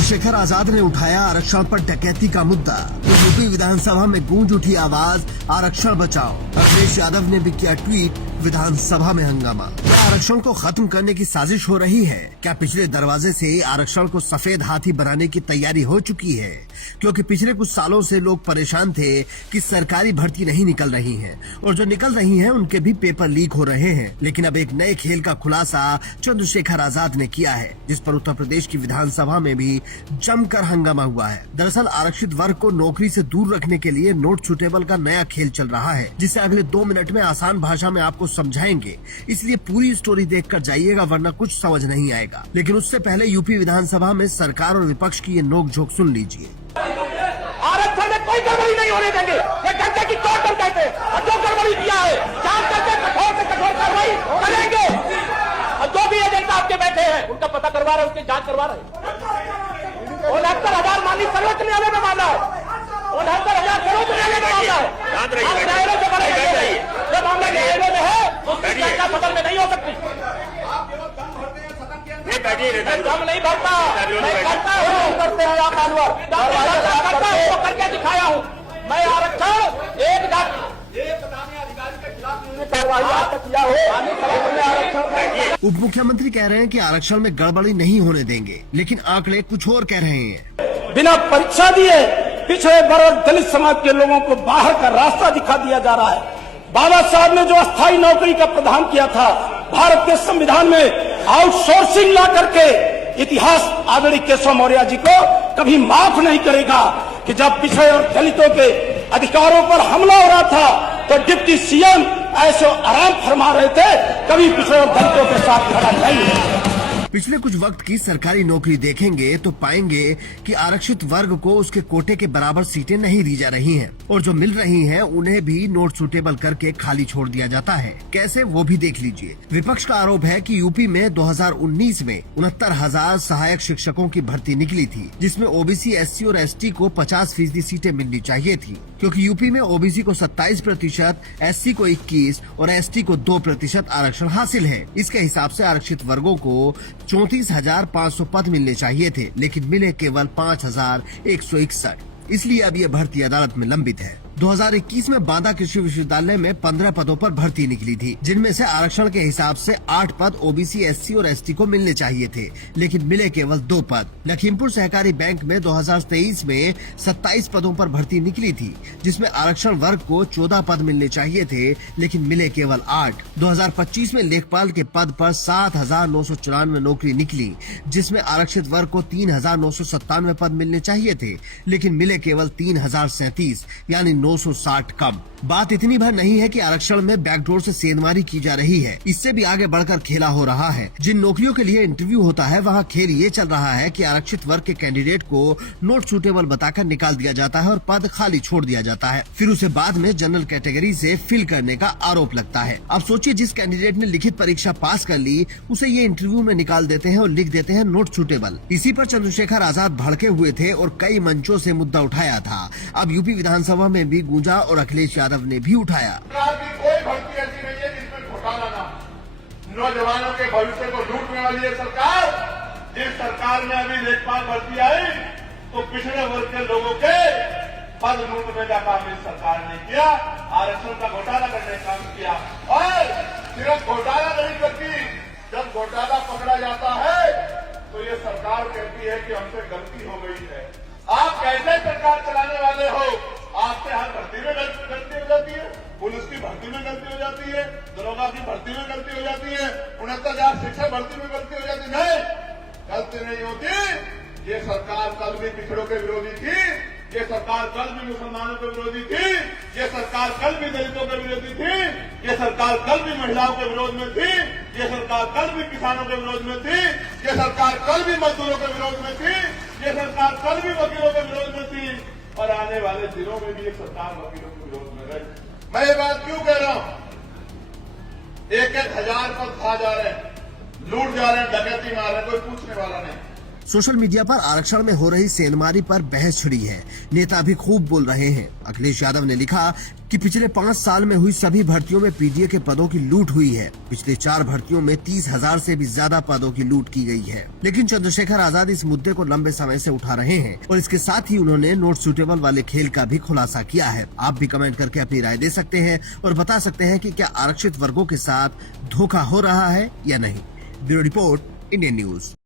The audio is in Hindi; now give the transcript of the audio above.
चंद्रशेखर आजाद ने उठाया आरक्षण पर डकैती का मुद्दा, तो यूपी विधानसभा में गूंज उठी आवाज आरक्षण बचाओ। अखिलेश यादव ने भी किया ट्वीट, विधानसभा में हंगामा। क्या आरक्षण को खत्म करने की साजिश हो रही है? क्या पिछले दरवाजे से आरक्षण को सफेद हाथी बनाने की तैयारी हो चुकी है? क्योंकि पिछले कुछ सालों से लोग परेशान थे कि सरकारी भर्ती नहीं निकल रही है और जो निकल रही है उनके भी पेपर लीक हो रहे हैं। लेकिन अब एक नए खेल का खुलासा चंद्रशेखर आजाद ने किया है, जिस पर उत्तर प्रदेश की विधानसभा में भी जमकर हंगामा हुआ है। दरअसल आरक्षित वर्ग को नौकरी से दूर रखने के लिए नोट सुटेबल का नया खेल चल रहा है, जिसे अगले 2 मिनट में आसान भाषा में आपको समझाएंगे। इसलिए पूरी स्टोरी देखकर जाइएगा, वरना कुछ समझ नहीं आएगा। लेकिन उससे पहले यूपी विधानसभा में सरकार और विपक्ष की ये नोकझोंक सुन लीजिए। आरक्षण में कोई गड़बड़ी नहीं होने देंगे, ये कहते कि टोटल कहते हैं और जो गड़बड़ी किया है जांच करके कठोर से कठोर कार्रवाई करेंगे। और जो भी एजेंट आपके बैठे हैं उनका पता करवा रहे हैं, उसकी जांच करवा रहे हैं। 69,000 माननीय सर्वोच्च न्यायालय में मामला है, 69,000 सर्वोच्च न्यायालय में मामला है। न्यायालय से बड़े जो मामला न्यायालय में है उसकी चर्चा सदन में नहीं हो सकती। हम नहीं भरता, मैं करता हूँ, करते हैं आप मानवर, करता हूँ, करके दिखाया हूँ। मैं आरक्षण एक अधिकारी के खिलाफ कार्रवाई किया हो। उप मुख्यमंत्री कह रहे हैं कि आरक्षण में गड़बड़ी नहीं होने देंगे, लेकिन आंकड़े कुछ और कह रहे हैं। बिना परीक्षा दिए पिछड़े वर्ग और दलित समाज के लोगों को बाहर का रास्ता दिखा दिया जा रहा है। बाबा साहब ने जो अस्थायी नौकरी का प्रावधान किया था, भारत के संविधान में आउटसोर्सिंग ला करके इतिहास आदरणीय केशव मौर्य जी को कभी माफ नहीं करेगा कि जब पिछड़े और दलितों के अधिकारों पर हमला हो रहा था तो डिप्टी सीएम ऐसे आराम फरमा रहे थे, कभी पिछड़े और दलितों के साथ खड़ा नहीं है। पिछले कुछ वक्त की सरकारी नौकरी देखेंगे तो पाएंगे कि आरक्षित वर्ग को उसके कोटे के बराबर सीटें नहीं दी जा रही हैं और जो मिल रही हैं उन्हें भी नोट सुटेबल करके खाली छोड़ दिया जाता है। कैसे, वो भी देख लीजिए। विपक्ष का आरोप है कि यूपी में 2019 में 69,000 सहायक शिक्षकों की भर्ती निकली थी, जिसमें ओबीसी, एससी और एसटी को 50% सीटें मिलनी चाहिए थी, क्योंकि यूपी में ओबीसी को 27%, एससी को 21% और एसटी को 2% आरक्षण हासिल है। इसके हिसाब से आरक्षित वर्गों को 34,500 पद मिलने चाहिए थे, लेकिन मिले केवल 5,161। इसलिए अब ये भर्ती अदालत में लंबित है। 2021 में बांदा कृषि विश्वविद्यालय में 15 पदों पर भर्ती निकली थी, जिनमें से आरक्षण के हिसाब से 8 पद ओबीसी, एससी और एसटी को मिलने चाहिए थे, लेकिन मिले केवल 2 पद। लखीमपुर सहकारी बैंक में 2023 में 27 पदों पर भर्ती निकली थी, जिसमें आरक्षण वर्ग को 14 पद मिलने चाहिए थे, लेकिन मिले केवल 8। 2025 में लेखपाल के पद पर 7,994 नौकरी निकली, जिसमें आरक्षित वर्ग को 3,997 पद मिलने चाहिए थे, लेकिन मिले केवल 3,037, यानी 960 कम। बात इतनी भर नहीं है कि आरक्षण में बैकडोर से सेंधमारी की जा रही है, इससे भी आगे बढ़कर खेला हो रहा है। जिन नौकरियों के लिए इंटरव्यू होता है वहाँ खेल ये चल रहा है कि आरक्षित वर्ग के कैंडिडेट को नोट सुटेबल बताकर निकाल दिया जाता है और पद खाली छोड़ दिया जाता है, फिर उसे बाद में जनरल कैटेगरी से फिल करने का आरोप लगता है। अब सोचिए, जिस कैंडिडेट ने लिखित परीक्षा पास कर ली उसे ये इंटरव्यू में निकाल देते हैं और लिख देते हैं नोट सुटेबल। इसी पर चंद्रशेखर आजाद भड़के हुए थे और कई मंचों से मुद्दा उठाया था। अब यूपी विधानसभा में भी गूंजा और अखिलेश यादव ने भी उठाया। कोई भर्ती ऐसी नहीं है जिसमें घोटाला ना, नौजवानों के भविष्य को लूटने वाली है सरकार। जिस सरकार में अभी लेखपाल भर्ती आई तो पिछड़े वर्ग के लोगों के पद लूटने का काम इस सरकार ने किया, आरक्षण का घोटाला करने का काम किया। और सिर्फ घोटाला नहीं करती, जब घोटाला पकड़ा जाता है तो ये सरकार कहती है कि हमसे गलती हो गई है। आप कैसे सरकार चलाने वाले हो? आपसे हर भर्ती में गलती हो जाती है, पुलिस की भर्ती में गलती हो जाती है, दरोगा की भर्ती में गलती हो जाती है, 69,000 शिक्षक भर्ती में गलती हो जाती है। गलती नहीं होती। ये सरकार कल भी पिछड़ों के विरोधी थी, ये सरकार कल भी मुसलमानों के विरोधी थी, ये सरकार कल भी दलितों के विरोधी थी, ये सरकार कल भी महिलाओं के विरोध में थी, ये सरकार कल भी किसानों के विरोध में थी, ये सरकार कल भी मजदूरों के विरोध में थी, ये सरकार कल भी वकीलों के विरोध में थी और आने वाले दिनों में भी ये सरकार वकीलों के विरोध में रही। मैं ये बात क्यों कह रहा हूं? 1,000 पद खा जा रहे हैं, लूट जा रहे हैं, डकैती मार रहे हैं, कोई पूछने वाला नहीं। सोशल मीडिया पर आरक्षण में हो रही सेंधमारी पर बहस छिड़ी है। नेता भी खूब बोल रहे हैं। अखिलेश यादव ने लिखा कि पिछले 5 साल में हुई सभी भर्तियों में पीडीए के पदों की लूट हुई है। पिछले 4 भर्तियों में 30,000 से भी ज्यादा पदों की लूट की गई है। लेकिन चंद्रशेखर आजाद इस मुद्दे को लंबे समय से उठा रहे हैं और इसके साथ ही उन्होंने नोट सूटेबल वाले खेल का भी खुलासा किया है। आप भी कमेंट करके अपनी राय दे सकते हैं और बता सकते हैं कि क्या आरक्षित वर्गों के साथ धोखा हो रहा है या नहीं। Bureau report, Indian news.